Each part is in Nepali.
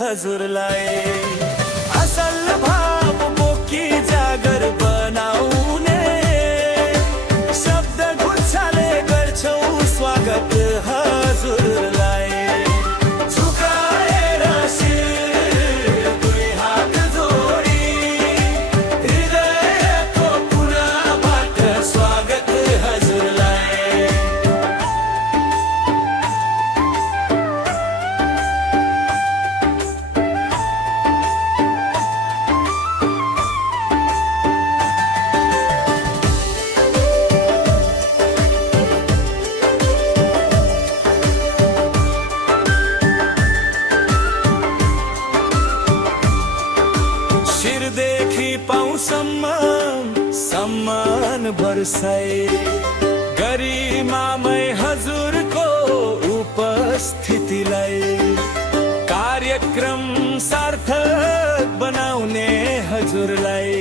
हजुरलाई। असल भाव बोकी जागर बनाउने शब्द गुच्छाले गर्छौ स्वागत हजुरलाई। झुकाएर शिर दुई हात जोडी हृदयको कुनाबाट स्वागत हजुरलाई। शिरदेखि पाउसम्म सम्मान बरसाई गरिमामय हजुरको उपस्थितिलाई। कार्यक्रम सार्थक बनाउने हजुरलाई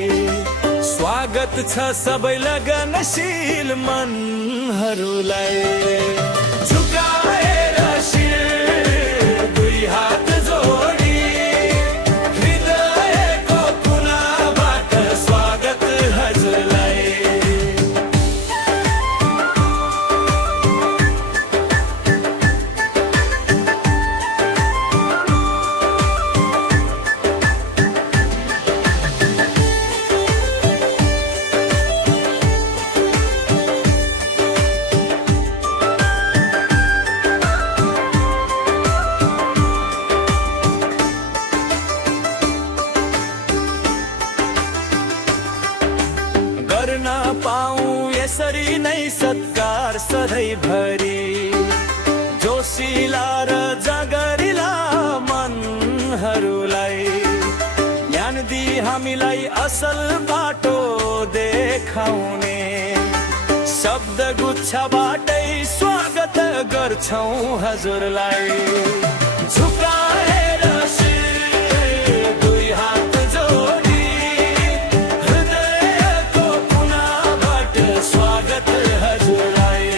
स्वागत छ सबै लगनशील मनहरूलाई। झुकाएर शिर दुई हात जोडी हृदयको कुनाबाट स्वागत हजुरलाई। गर्न पाऊँ यसरी नै सत्कार सधैँभरि जोसिला र जागरिला मनहरूलाई। ज्ञान दिई हामीलाई असल बाटो देखाउने शब्द गुच्छाबाटै स्वागत गर्छौं हजुरलाई। झुकाएर शिर दुई हात जोडी हृदयको कुनाबाट स्वागत हजुरलाई।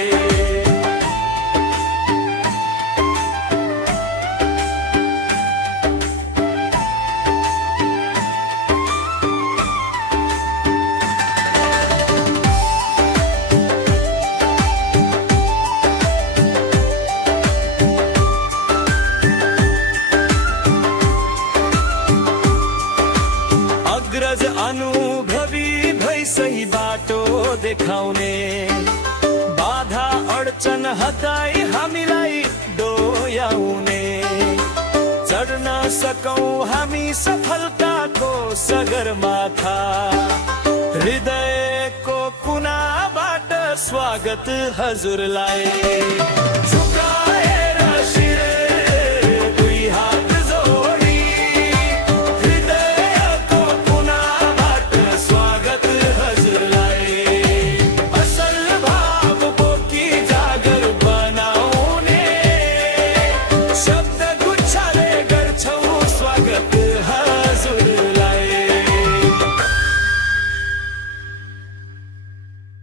अग्रज अनुभवी भई सही बाटो देखाउने बाधा अडचन हटाई हामीलाई डोयाउने। चढ्न सकौं हामी सफलताको सगरमाथा हृदयको कुनाबाट स्वागत हजुरलाई। झुकाए